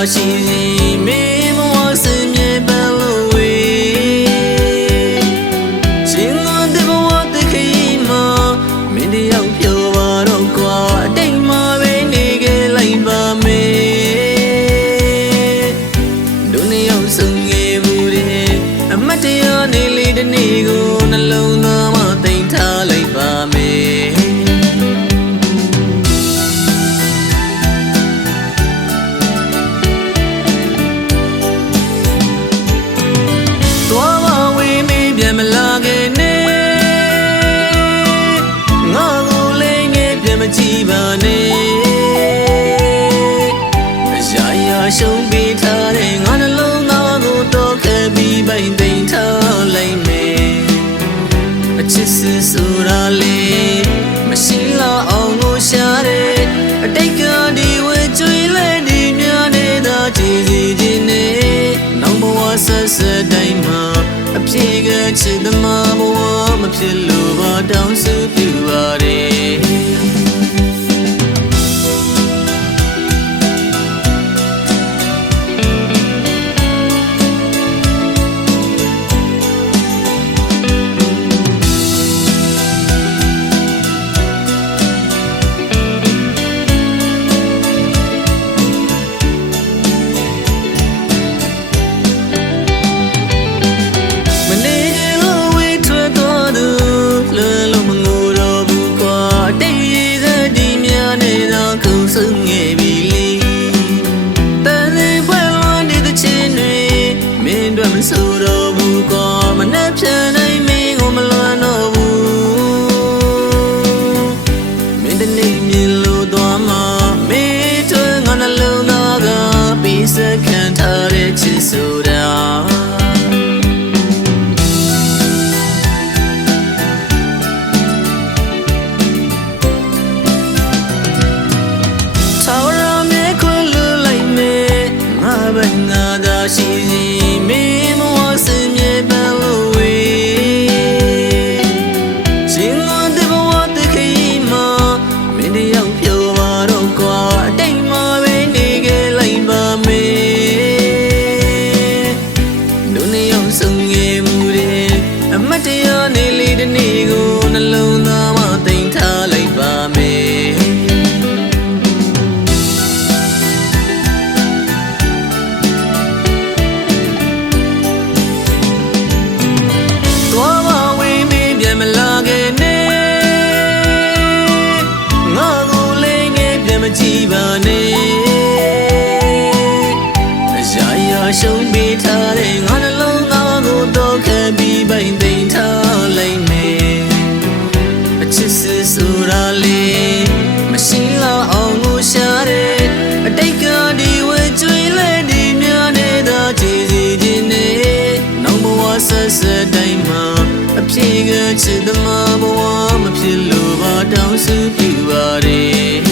သာ ကြည့်ပါနဲ့အရာရာရှုံးပေးထားတဲ့ငါနှလုံးသားကိုတော့ခဲ့ပြီးပိုင်သိမ်းထားလိုက်မယ်အချစ်စစ်ဆိုတာလေမရှိလောက်အောင်ကိုရှာတဲ့အတိတ်ကဒီဝဲကျွေးလဲဒီများနေတာကြည်စီခြင်းနဲ့နောက်ဘဝဆက်ဆက်တိုင်းမှာအပြေကချစ်သမားဘဝမဖြစ်လို့ပါတောင်းစုပြပါတယ် မင်းတို့မဆိုတော့ဘူးကွာမနှက်ဖြန်နိုင်မင်းကိုမလွမ်းတော့ဘူးမင်းတနေ့မြင်လို့သွားမှာမင်းတို့ငါနှလုံးသားကပေးစခံထားတဲ့ချစ်ဆိုတာထာဝရမြေခွေလွတ်လိုက်မေငါ တဲ့အမတ်တရားနေလေတနေ့ကိုနှလုံးသားမှာတင်ထားလိုက်ပါမေသွားမဝေးမင်းပြန်မလာခဲ့နဲ့ငါကိုလည်းငယ်ပြန်မကြည့်ပါနဲ့အရာရာရှုံးပေးထား စတိုင်းမှာအပြေကချစ်သမားဘဝမဖြစ်လို့ပါတောင်းစုပြပါတယ်